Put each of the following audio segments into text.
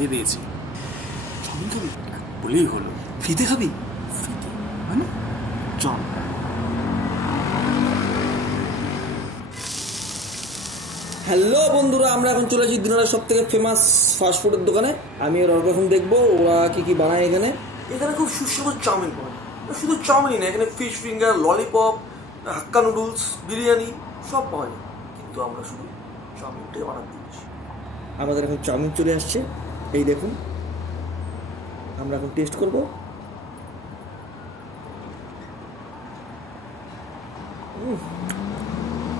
খিদে পেয়েছে। চাউমিন খাবি? বলেই হলো। ফ্রিতে খাবি? ফ্রিতে মানে চল। হ্যালো বন্ধুরা, আমরা এখন চলে আসি দিনারের সব থেকে ফেমাস ফাস্টফুডের দোকানে। আমি ওর এখন দেখবো ওরা কি কি বানায় এখানে। এখানে খুব সুস্বাদু চাউমিন পাওয়া যায়। শুধু চাউমিনই না, এখানে ফিশ ফিঙ্গার, ললিপপ, হাক্কা নুডলস, বিরিয়ানি সব পাওয়া যায়। কিন্তু আমরা শুধু চাউমিনটাই অর্ডার দিচ্ছি। আমাদের এখন চাউমিন চলে আসছে, এই দেখুন। আমরা এখন টেস্ট করব।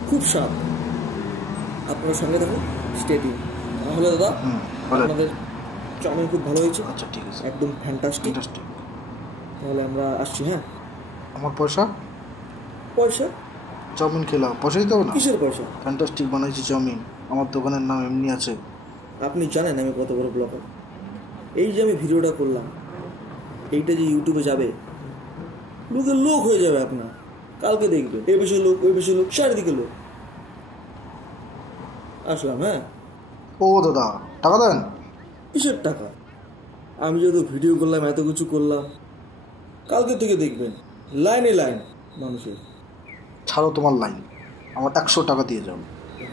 খুব স্বাদ। আপনার সঙ্গে থাকুন, স্টেডিয়াম। তাহলে দাদা আপনাদের চাউমিন খুব ভালো হয়েছে। আচ্ছা ঠিক আছে, একদম ফ্যান্টাস্টিক। তাহলে আমরা আসছি। হ্যাঁ, আমার পয়সা চাউমিন খেলাম, পয়সা দিতে হবে না? কিসের পয়সা? ফ্যান্টাস্টিক বানাইছি চাউমিন, আমার দোকানের নাম এমনি আছে। আপনি জানেন আমি কত বড় ব্লগার? এই যে আমি ভিডিওটা করলাম, এইটা যে ইউটিউবে যাবে, লোকের লোক হয়ে যাবে আপনার। কালকে দেখবে এই বিষয়ে লোক, ওই বিষয়ে লোক, চারিদিকে লোক। আসলাম। হ্যাঁ। ও দাদা, টাকা দেন। কিসের টাকা? আমি যত ভিডিও করলাম, এত কিছু করলাম, কালকে থেকে দেখবেন লাইনে লাইন মানুষের। ছাড়ো তোমার লাইন, আমার 100 টাকা দিয়ে যাও।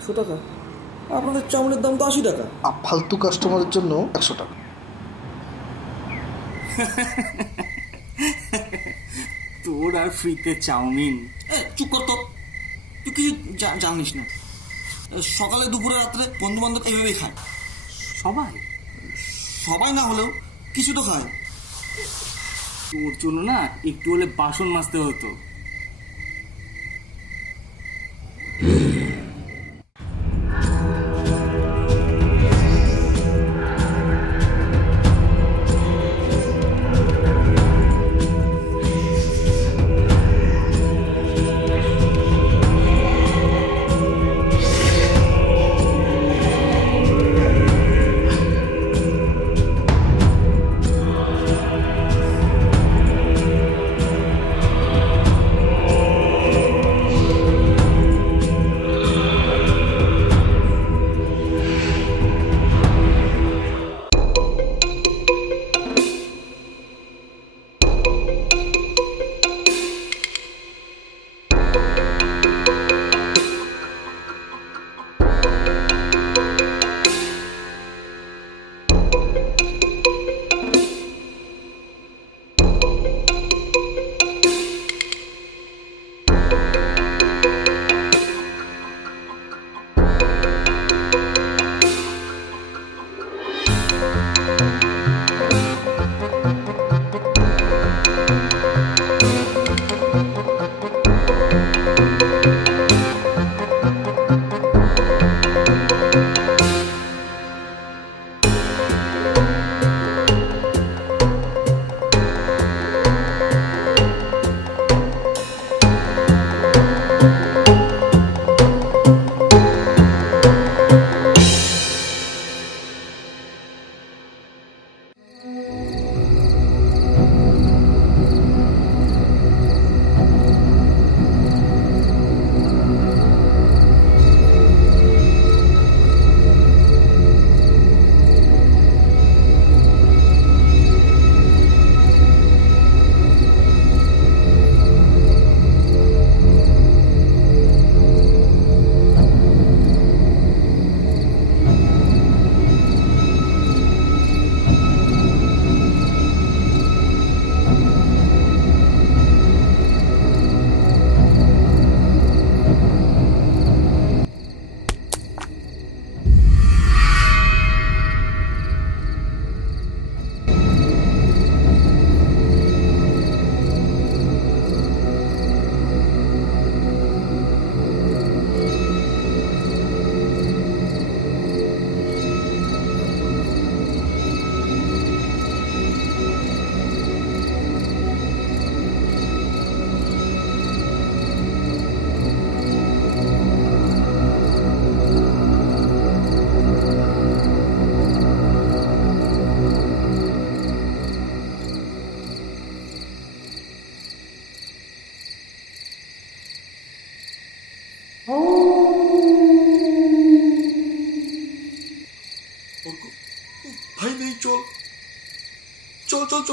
100 টাকা? আপনাদের চাউমিনের দাম তো 80 টাকা। ফালতু কাস্টমারের জন্য 100 টাকা। তোর আর ফ্রিতে চাউমিন? চুপ কর তো, তুই কিছু জানিস না। সকালে দুপুরে রাত্রে বন্ধু বান্ধব এইভাবেই খায়। সবাই না হলেও কিছু তো খায়। তোর জন্য না একটু হলে বাসন মাজতে হতো।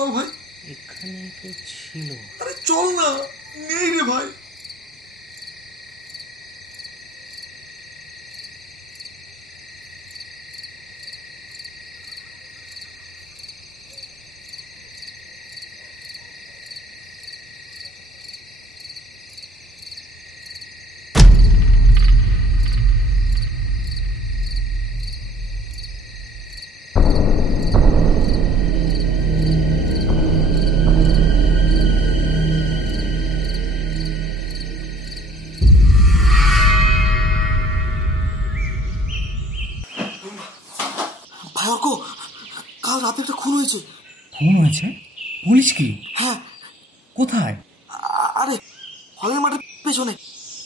চল ভাই। এখানে কেউ ছিল? আরে চল না, নেই রে ভাই। ভাই অর্ক, কাল রাতে একটা খুন হয়েছে। খুন হয়েছে? পুলিশ কি? হ্যাঁ। কোথায়? আরে হলের মাঠের পেছনে,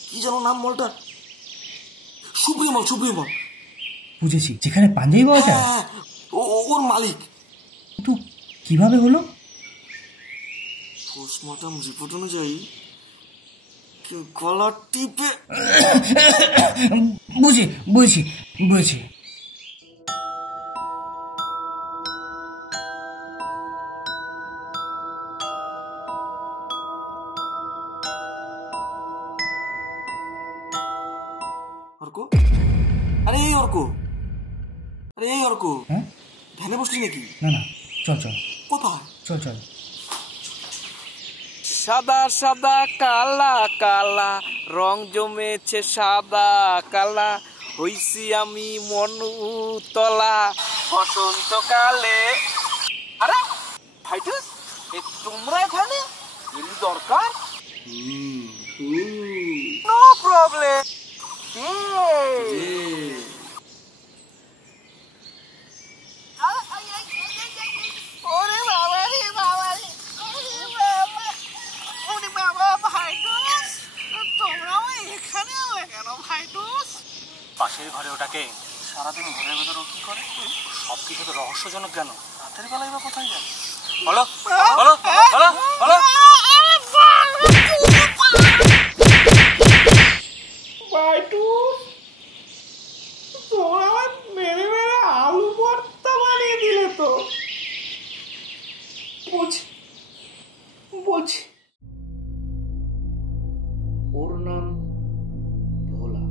কি যেন নাম মলটার? সুপ্রিয় মল, সুপ্রিয় মল। বুঝেছি, যেখানে পাঞ্জাবি পাওয়া যায়। হ্যাঁ, ওর মালিক। তো কিভাবে হলো? পোস্টমর্টম রিপোর্ট অনুযায়ী গলা টিপে। বুঝেছি। অর্ক, আরে এই অর্ক, হ্যাঁ? ধ্যানে বসলি নাকি? না, চল। কোথায়? চল। সাদা সাদা কালা কালা রং জমেছে সাদা কালা, হইছি আমি মনুতলা বসন্তকালে। আরে ভাইটুস, তোমরা এখানে? এর দরকার? No problem. ওরে বাবা রে বাবা রে, ওরে বাবা ভাইটুস, তোমরাও এখানে এলে কেন ভাইটুস? পাশের ঘরে ওটাকে সারাদিন ঘরের ভেতর কি করে? সব কিছু তো রহস্যজনক কেন? রাতের বেলায় বা কোথায় যায়? বলো। ভাইটুস, তোমরা মেরে আলু ভর্তা বানিয়ে দিলে তো। বলছি ওর নাম ভোলা।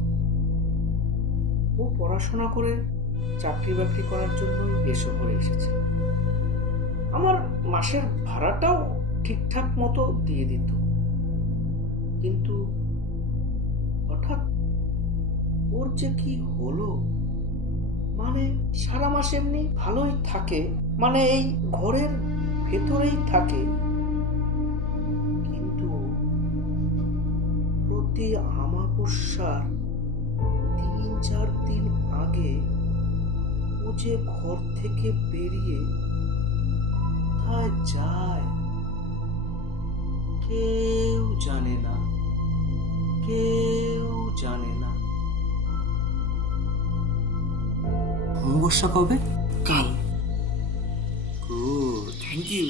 ও পড়াশোনা করে চাকরি বাকরি করার জন্য এ শহরে এসেছে। আমার মাসের ভাড়াটাও ঠিকঠাক মতো দিয়ে দিত, কিন্তু হঠাৎ ওর যে কি হলো। মানে সারা মাস এমনি ভালোই থাকে, মানে এই ঘরের ভেতরেই থাকে, কিন্তু প্রতি আমাবস্যার 3-4 দিন আগে ও যে ঘর থেকে বেরিয়ে কোথায় যায় কেউ জানে না। অমাবস্যা কবে? কাল। Good, thank you.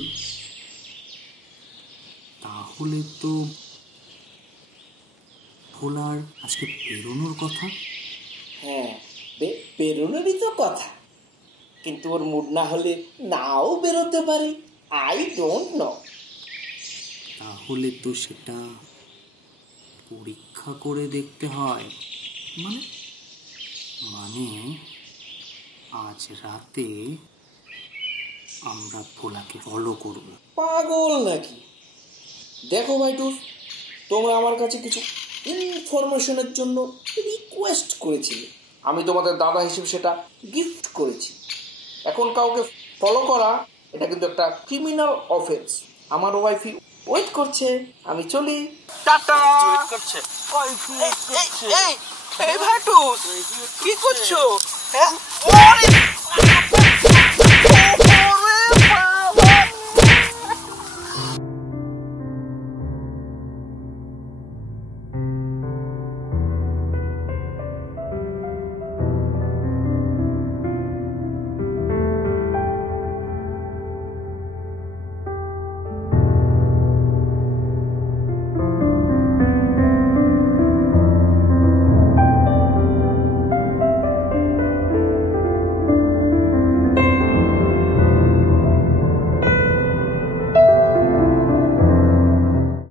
তাহলে তো ভোলার আজকে বেরোনোর কথা। হ্যাঁ, বেরোনোরই তো কথা, কিন্তু ওর মুড না হলে নাও বেরোতে পারে। I don't know. তাহলে তো সেটা পরীক্ষা করে দেখতে হয়। মানে আজ রাতে আমরা ভোলাকে ফলো করব। পাগল নাকি? দেখো ভাইটুস, তোমরা আমার কাছে কিছু ইনফরমেশনের জন্য রিকোয়েস্ট করেছিলে, আমি তোমাদের দাদা হিসেবে সেটা গিফট করেছি। এখন কাউকে ফলো করা এটা কিন্তু একটা ক্রিমিনাল অফেন্স। আমার ওয়াইফি ওয়েট করছে, আমি চলি। টাটা। করছে এই ভাইটুস, কি করছো?